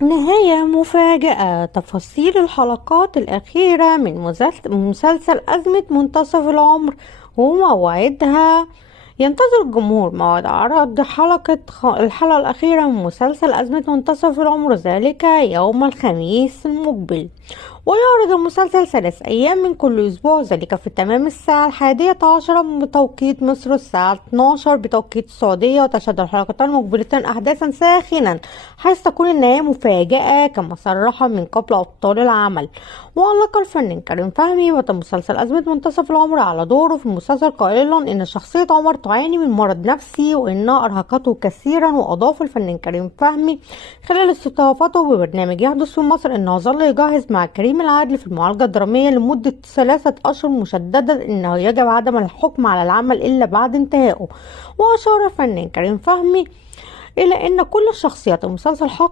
نهاية مفاجئة. تفاصيل الحلقات الأخيرة من مسلسل أزمة منتصف العمر وموعدها. ينتظر الجمهور موعد عرض الحلقة الأخيرة من مسلسل أزمة منتصف العمر، ذلك يوم الخميس المقبل. ويعرض المسلسل 3 أيام من كل أسبوع، ذلك في تمام الساعة 11 بتوقيت مصر، الساعة 12 بتوقيت السعودية. وتشهد الحلقتان مقبلتان أحداثا ساخنة، حيث تكون النهاية مفاجئة كما صرح من قبل أبطال العمل. وعلق الفنان كريم فهمي بطل مسلسل أزمة منتصف العمر على دوره في المسلسل قائلا إن شخصية عمر تعاني من مرض نفسي وإنها أرهقته كثيرا. وأضاف الفنان كريم فهمي خلال استضافته ببرنامج يحدث في مصر إنه ظل يجهز مع كريم العدل في المعالجة الدرامية لمدة 3 أشهر، مشددا إنه يجب عدم الحكم على العمل إلا بعد انتهائه. وأشار الفنان كريم فهمي إلى أن كل الشخصيات المسلسل حقيقية